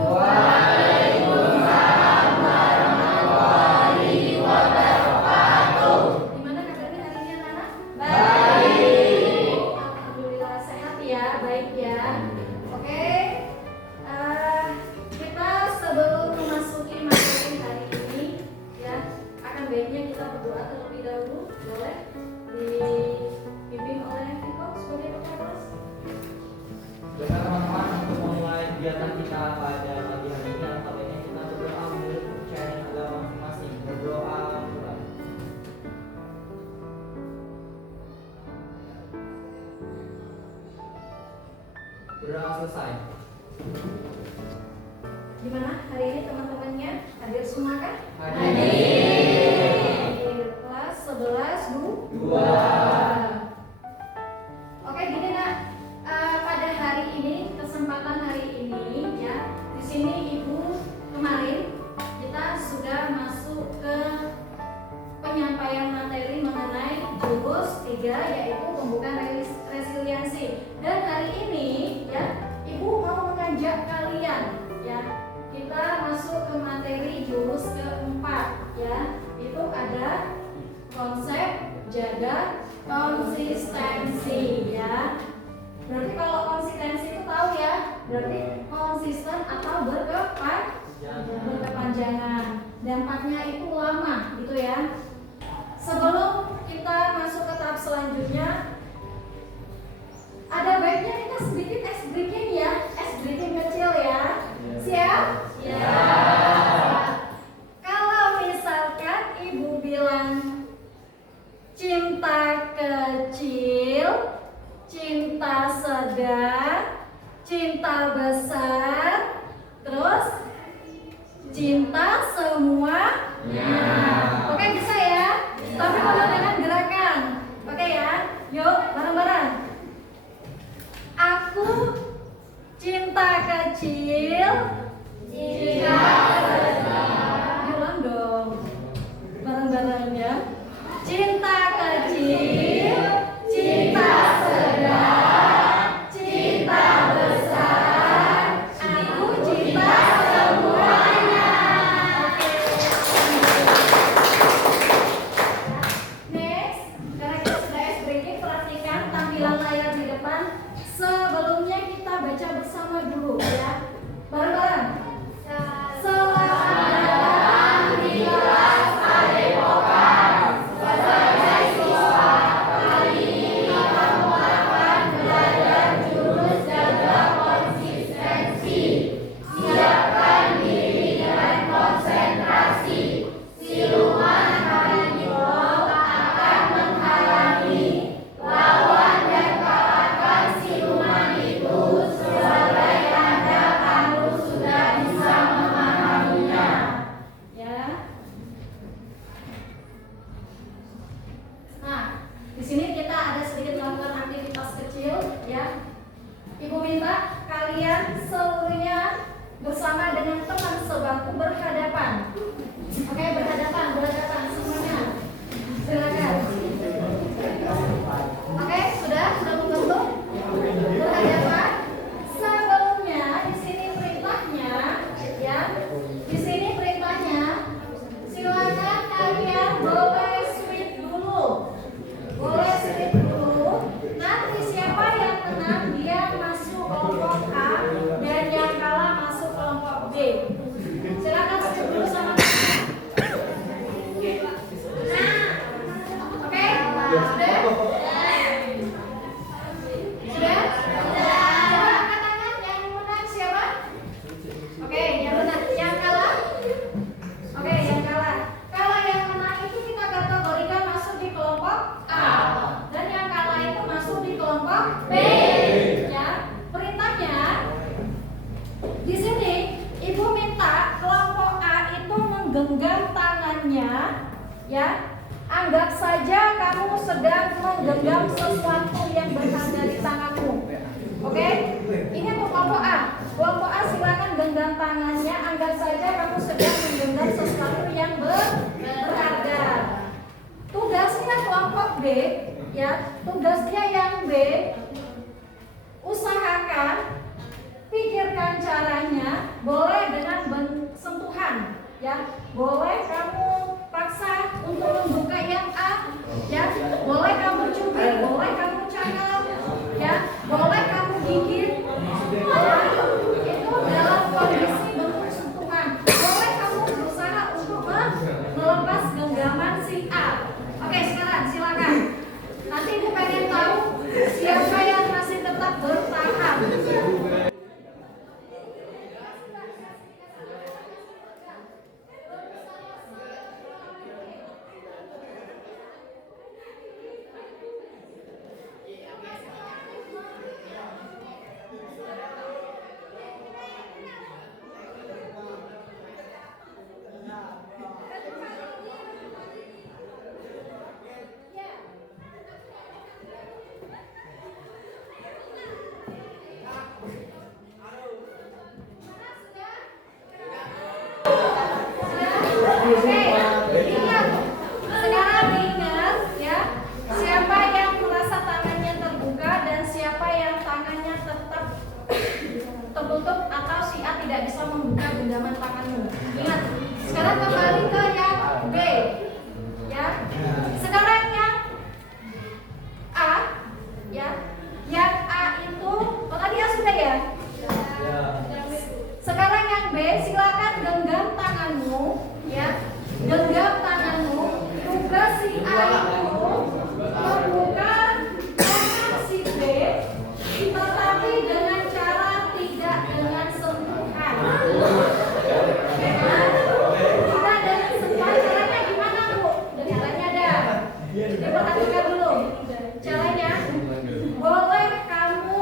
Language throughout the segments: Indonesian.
Waalaikumsalam warahmatullahi wabarakatuh. Gimana kabarnya hari ini anak-anak? Baik. Alhamdulillah sehat ya, baik ya. Oke. Kita sebelum memasuki materi hari ini ya, akan baiknya kita berdoa terlebih dahulu. Boleh dibimbing oleh Viko sebagai kepala kelas? Baiklah teman-teman, untuk memulai kegiatan kita pada pagi hari ini, alangkah baiknya kita berdoa menurut kepercayaan agama masing-masing. Berdoa mulai. Berdoa selesai. Gimana hari ini teman-temannya? Hadir semua kan? Hadir. Kelas 11 2. Oke, gini nak. Pada hari ini, kesempatan hari ini ya, di sini Ibu kemarin kita sudah masuk ke penyampaian materi mengenai jurus 3 yaitu pembukaan resiliensi. Dan hari ini ya, Ibu mau mengajak kalian ya, kita masuk ke materi jurus keempat ya. Itu ada konsep jaga konsistensi ya. Berarti kalau konsistensi itu tahu ya, berarti konsisten atau berkepanjangan. Dampaknya itu lama gitu ya. Sebelum kita masuk ke tahap selanjutnya, ada baiknya kita sedikit ice breaking ya, ice breaking kecil ya. Siap? Ya. Kalau misalkan Ibu bilang cinta kecil, cinta sedang, cinta besar, terus cinta semuanya. Oke, bisa ya? Tapi penuh dengan gerakan. Oke ya? Yuk, bareng-bareng. Aku cinta kecil, cinta sedang. Ulang dong. Bareng-bareng ya. Cinta kecil, cinta sedang, cinta besar, aku cinta semuanya. Oke. Next, karena kita sudah ice breaking, perhatikan tampilan layar di depan. Sebelumnya kita baca bersama dulu ya. Bareng-bareng. Selamat datang di kelas Padepokan. Sebagai siswa, kali ini kamu akan belajar jurus jaga konsistensi. Siapkan diri dan konsentrasi. Siluman harimau akan menghalangi. Lawan dan kalahkan siluman itu sebagai tanda kamu sudah bisa memahaminya. Ya. Nah, di sini kita ada sedikit melakukan aktivitas kecil ya. Ibu minta kalian seluruhnya bersama dengan teman sebangku berhadapan. Oke, berhadapan semuanya. Silakan. Oke, sudah membentuk berhadapan. Sebelumnya di sini perintahnya ya. Di sini perintahnya silakan kalian boleh sweep dulu. Boleh sweep dulu. Nanti siapa yang menang dia masuk kelompok A dan yang kalah masuk kelompok B. Silakan sweep dulu sama. Oke? Sudah? Sudah? Coba angkat tangan yang menang siapa? Oke, yang menang. Yang kalah? Oke, yang kalah. Kalau yang menang itu kita kategorikan masuk di kelompok A. Dan yang kalah itu masuk di kelompok B. Ya, perintahnya di sini Ibu minta kelompok A itu menggenggam tangannya ya. Anggap saja kamu sedang menggenggam sesuatu yang berharga di tanganmu. Oke? Ini untuk kelompok A. Kelompok A silakan genggam tangannya. Anggap saja kamu sedang menggenggam sesuatu yang berharga. Tugasnya kelompok B, ya. Tugasnya yang B, usahakan, pikirkan caranya. Boleh tertutup atau si A tidak bisa membuka genggaman tanganmu. Ingat. Sekarang kembali ke yang B. Ya. Sekarang yang A, ya. Yang A itu, oh tadi A sudah ya? Sekarang yang B, silakan genggam tanganmu, ya. Genggam tanganmu. Tugas si A itu membuka tangan si B, tetapi dengan cara tidak dengan sentuhan. Tidak dengan sentuhan. Caranya gimana, Bu? Caranya ada. Diperhatikan dulu. Caranya, boleh kamu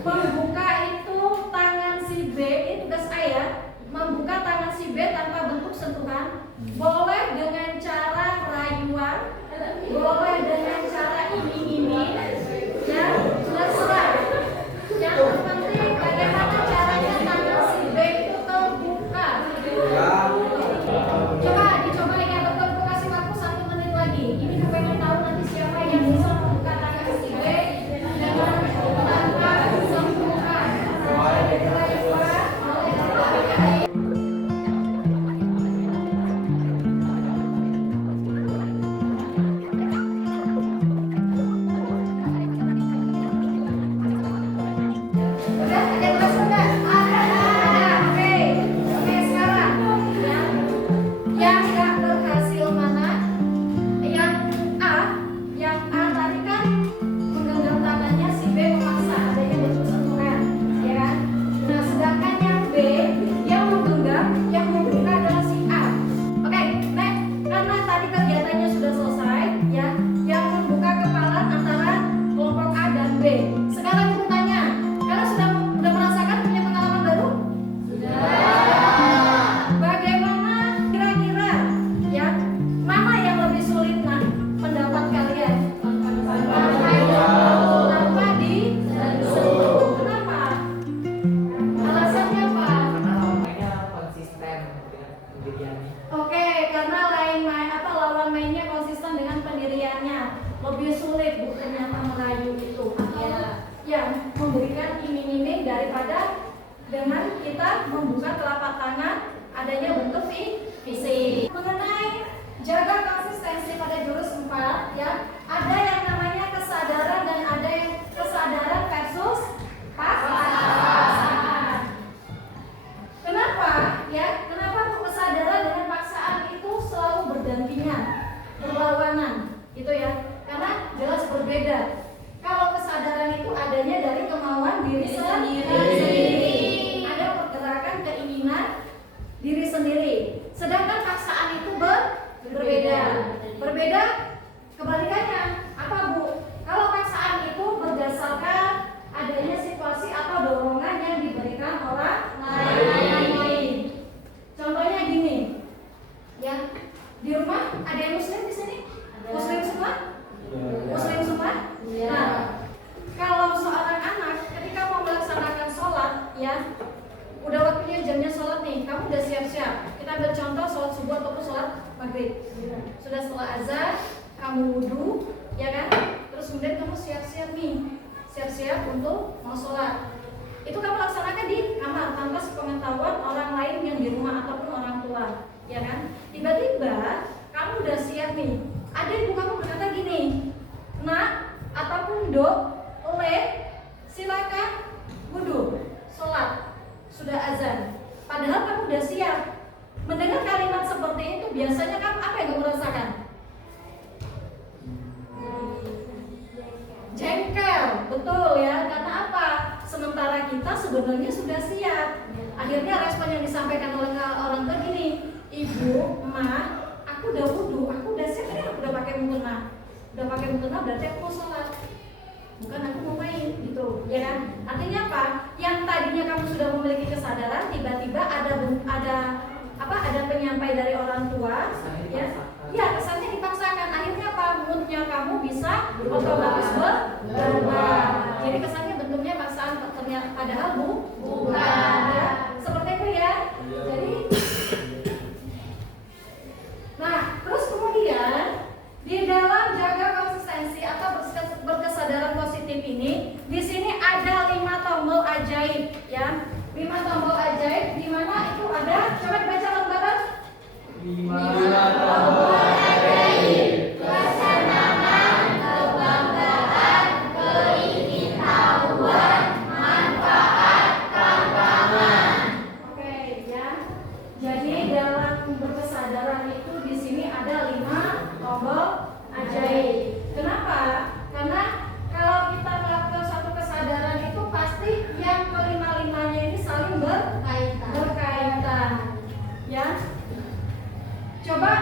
membuka itu tangan si B, ini tugas A ya. Membuka tangan si B tanpa bentuk sentuhan. Boleh dengan cara rayuan, boleh dengan cara iming-iming, ya, terserah. Yang terpenting bagaimana caranya tangan si B itu terbuka. Coba dicoba ingat betul, aku kasih waktu 1 menit lagi. Ini aku pengen tahu nanti siapa yang bisa membuka tangan si B dengan tanpa sentuhan. Boleh dari rayuan, boleh dari rayuan. Udah, ada yang masuk nggak? Ada, oke. Oke, sekarang yang nggak berhasil mana? Yang A tadi kan menggenggam tangannya, si B memaksa adanya bentuk sentuhan, ya kan? Nah, sedangkan yang B yang menggenggam, yang membuka adalah si A. Oke, next. Karena tadi kegiatannya sudah selesai, ya, yang membuka kepala antara kelompok A dan B. Sekarang ibu tanya, kalian sudah merasakan punya pengalaman baru? Bagaimana kira-kira, ya, mana yang lebih sulit, nah, pendapat kalian? Tanpa disentuh. Kenapa? Alasannya apa? Mainnya konsisten dengan pendiriannya. Oke, karena lawan mainnya konsisten dengan pendiriannya. Lebih sulit Bu ternyata merayu itu atau yang memberikan iming-iming daripada dengan kita membuka telapak tangan adanya bentuk fisik. Mengenai jaga konsistensi pada jurus 4, ya, ada yang namanya kesadaran dan ada yang kesadaran versus paksaan. Kenapa? Ya, kenapa kesadaran dengan paksaan itu selalu berdampingan, berlawanan, gitu ya? Karena jelas berbeda. Kalau kesadaran itu adanya dari kemauan diri sendiri, ada pergerakan keinginan diri sendiri. Sedangkan paksaan itu berbeda. Berbeda kebalikannya. Apa Bu? Kalau paksaan itu berdasarkan adanya situasi atau dorongan yang diberikan orang lain. Contohnya gini, ya, di rumah ada yang muslim di sini? Muslim semua? Muslim semua? Nah, kalau seorang anak ketika mau melaksanakan sholat, ya, udah waktunya jamnya sholat nih, kamu udah siap-siap. Kita ambil contoh sholat subuh ataupun sholat maghrib. Sudah setelah azan, kamu wudhu, ya kan? Terus kemudian kamu siap-siap nih, siap-siap untuk mau sholat. Itu kamu laksanakan di kamar tanpa sepengetahuan orang lain yang di rumah ataupun orang tua, ya kan? Tiba-tiba kamu udah siap nih, ada ibu kamu berkata gini, nak ataupun dok, silakan wudhu, sholat, sudah azan. Padahal kamu udah siap. Mendengar kalimat seperti itu, biasanya kamu apa yang kamu rasakan? Jengkel, betul ya. Karena apa? Sementara kita sebenarnya sudah siap. Akhirnya respon yang disampaikan oleh orang tua gini, ibu, emak, aku udah wudhu, aku udah siap, aku udah pakai mukena. Udah pakai mukena berarti aku mau sholat. Bukan aku mau main, gitu, ya kan? Artinya apa? Yang tadinya kamu sudah memiliki kesadaran, tiba-tiba ada penyampai dari orang tua, ya, kesannya dipaksakan. Akhirnya apa? Moodnya kamu bisa otomatis berubah. Jadi kesannya bentuknya paksaan, padahal bukan. Ya, seperti itu ya. Jadi, nah, terus kemudian di dalam jaga konsistensi atau berkesadaran positif ini, di sini ada 5 tombol ajaib, ya. Lima tombol ajaib. Kesenangan, kebanggaan, keingintahuan, manfaat, tantangan. Oke ya. Jadi dalam berkesadaran itu di sini ada 5 tombol ajaib. Kenapa? Karena kalau kita melakukan suatu kesadaran itu pasti yang kelima-limanya ini saling berkaitan. Ya. Coba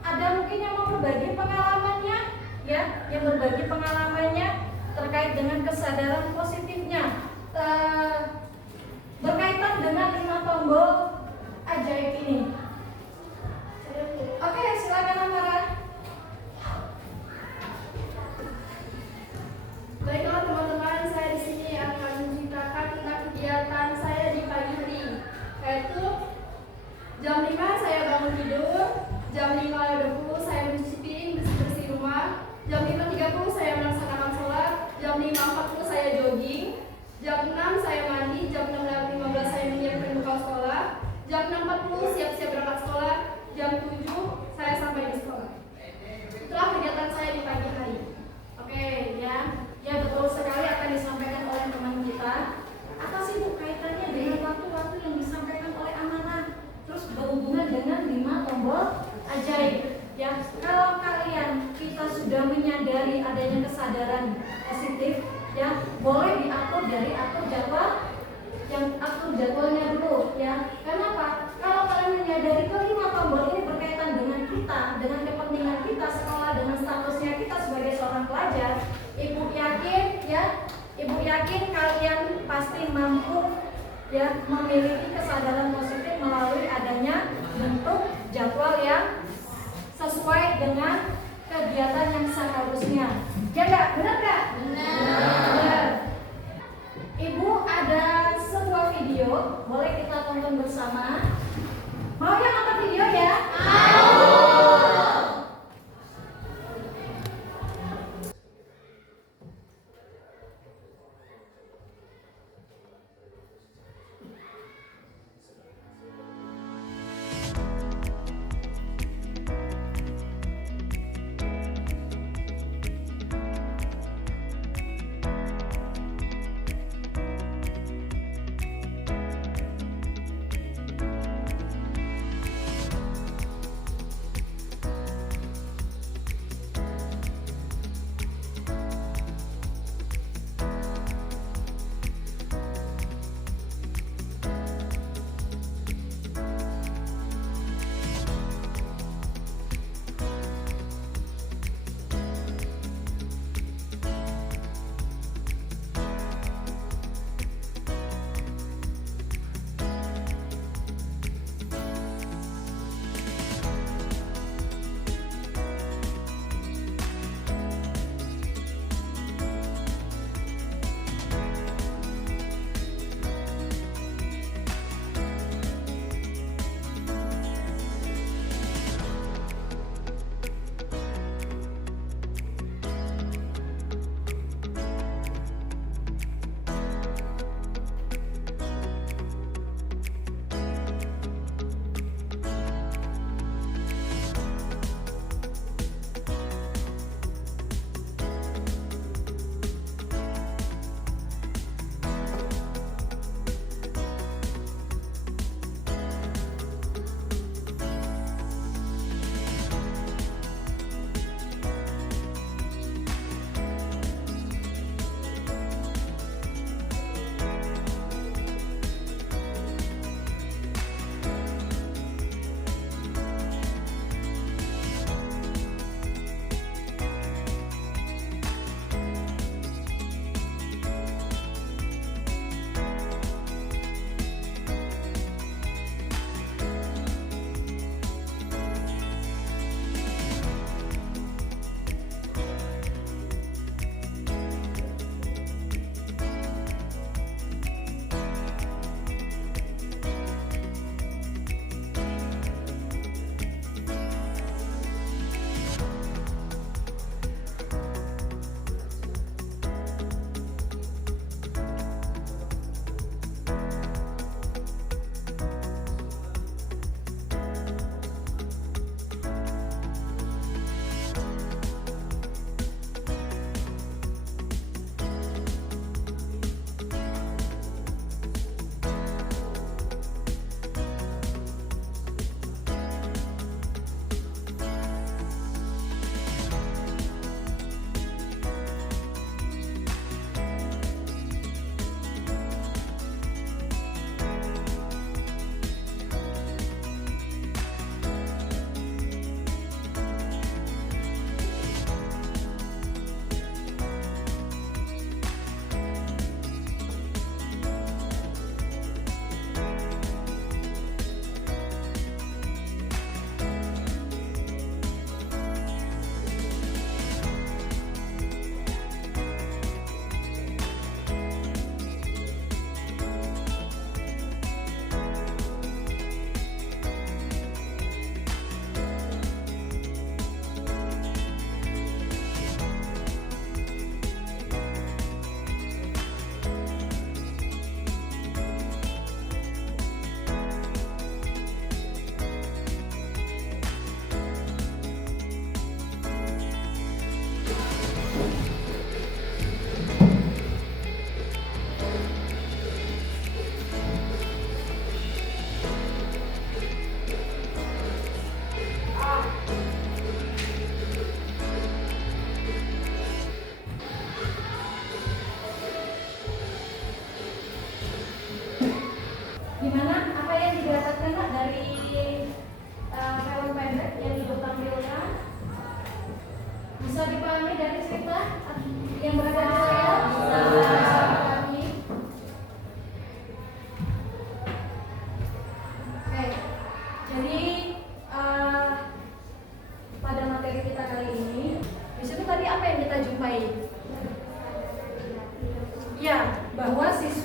ada mungkin yang mau berbagi pengalamannya, ya, yang berbagi pengalamannya terkait dengan kesadaran positifnya, berkaitan dengan 5 tombol ajaib ini. Oke, silakan Amara. Baiklah teman-teman, saya di sini akan menceritakan tentang kegiatan saya di pagi hari, yaitu jam 5 saya bangun tidur, jam 5.20 saya mencuci piring, bersih-bersih rumah, jam 5.30 saya melaksanakan sholat, jam 5.40 saya jogging, jam 6 saya mandi, jam 6.15 saya menyiapkan bekal sekolah, jam 6.40 siap-siap berangkat sekolah, jam 7 saya sampai di sekolah. Itulah kegiatan saya di pagi hari. Oke, ya. Ya, betul sekali akan disampaikan oleh teman kita. Apa sih Bu kaitannya dengan waktu-waktu yang disampaikan oleh Amanah? Terus berhubungan dengan 5 tombol ajaib. Ya, kalau kalian kita sudah menyadari adanya kesadaran positif, ya, boleh diatur dari atur jadwal, yang atur jadwalnya dulu, ya. Kenapa? Kalau kalian menyadari kelima tombol ini berkaitan dengan kita, dengan kepentingan kita sekolah, dengan statusnya kita sebagai seorang pelajar, Ibu yakin, ya, Ibu yakin kalian pasti mampu, ya, memiliki kesadaran positif melalui adanya bentuk jadwal yang sesuai dengan kegiatan yang seharusnya. Ya nggak? Benar nggak? Benar. Ibu ada sebuah video, boleh kita tonton bersama. Mau yang nonton video ya?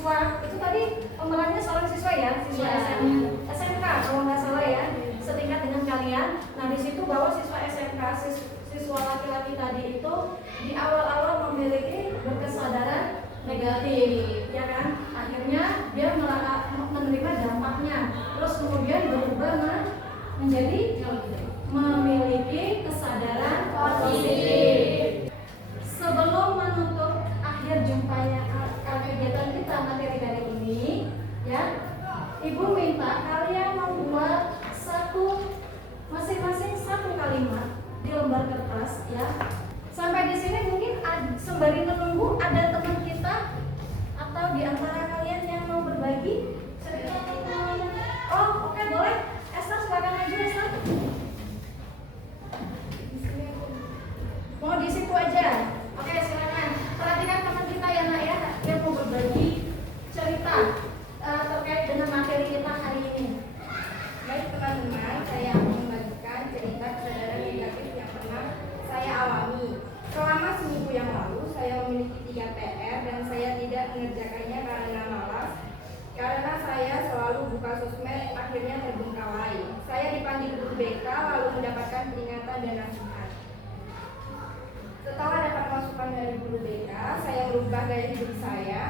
siswa itu tadi pemerannya seorang siswa ya, siswa SMK kalau nggak salah ya, setingkat dengan kalian. Nah di situ bahwa siswa SMK, siswa laki-laki tadi itu di awal-awal memiliki berkesadaran negatif, ya kan? Akhirnya dia menerima dampaknya, terus kemudian berubah menjadi memiliki kesadaran positif. Sebelum menutup akhir jumpanya kegiatan kita materi hari ini, ya, Ibu minta kalian membuat masing-masing satu kalimat di lembar kertas, ya. Sampai di sini mungkin sembari menunggu ada teman kita atau di antara kalian yang mau berbagi cerita tentang. Oh, oke, boleh. Esther, silakan maju, Esther. Mau di situ aja. Oke, silakan. Perhatikan teman kita ya, Nak ya, yang mau berbagi cerita terkait dengan materi kita hari ini. Baik teman-teman, saya akan membagikan cerita kesadaran negatif yang pernah saya alami. Selama seminggu yang lalu, saya memiliki 3 PR dan saya tidak mengerjakannya karena malas. Karena saya selalu buka sosmed, akhirnya terbengkalai. Saya dipanggil guru BK lalu mendapatkan peringatan dan nasihat. Setelah dapat masukan dari guru BK, saya merubah gaya hidup saya.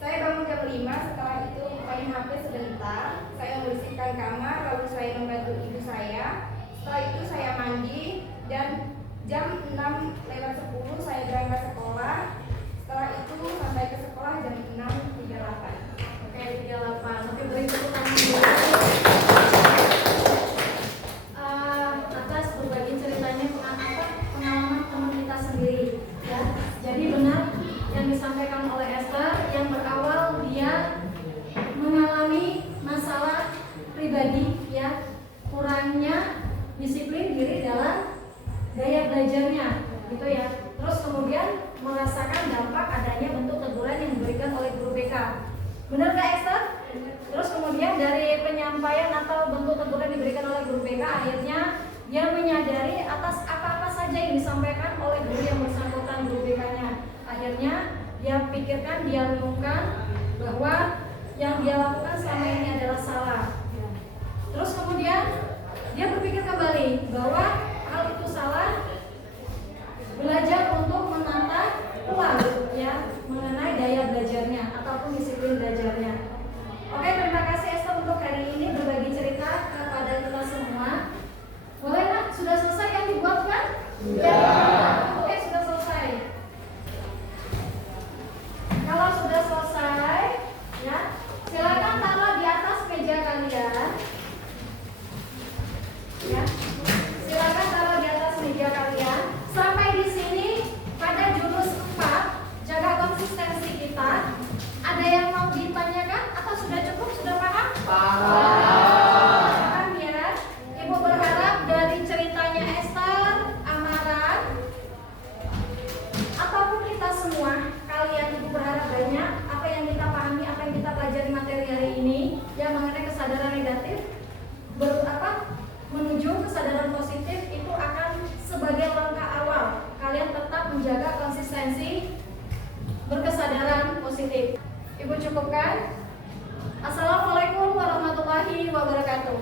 Saya bangun jam 5, setelah itu main HP sebentar. Saya membersihkan kamar, lalu saya membantu ibu saya. Setelah itu saya mandi dan jam 6:10 saya berangkat sekolah. Setelah itu sampai ke sekolah jam 6:38. Oke, 38. Oke, beri tepuk tangan dulu. Atas berbagi ceritanya pengalaman teman kita sendiri, ya. Jadi benar yang disampaikan oleh Esther, yang berawal dia mengalami masalah pribadi, ya, kurangnya disiplin diri dalam gaya belajarnya, gitu ya. Terus kemudian merasakan dampak adanya bentuk teguran yang diberikan oleh guru BK. Benar nggak, Esther? Terus kemudian dari penyampaian atau bentuk teguran yang diberikan oleh guru BK, akhirnya dia menyadari atas apa-apa saja yang disampaikan oleh guru yang bersangkutan, guru BK-nya. Akhirnya dia pikirkan, dia renungkan bahwa yang dia lakukan selama ini adalah salah. Terus kemudian dia berpikir kembali bahwa hal itu salah, belajar untuk menata ulang, ya, mengenai daya belajarnya ataupun disiplin belajarnya. Oke, terima kasih Esther untuk hari ini berbagi cerita kepada kita semua. Boleh, Nak? Sudah selesai yang dibuatkan? Ya. Oke, sudah selesai. Kalau sudah selesai, ya, silakan taruh di atas meja kalian. Ya, silakan taruh di atas meja kalian. Sampai di sini pada jurus 4, jaga konsistensi kita. Ada yang mau ditanyakan atau sudah cukup? Sudah paham? Paham ya. Ibu berharap dari ceritanya Esther, Amaran, ataupun kita semua, kalian, ibu berharap banyak apa yang kita pahami, apa yang kita pelajari materi hari ini yang mengenai kesadaran negatif menuju kesadaran positif itu akan sebagai langkah awal kalian tetap menjaga konsistensi berkesadaran positif. Ibu cukupkan. Assalamualaikum warahmatullahi wabarakatuh.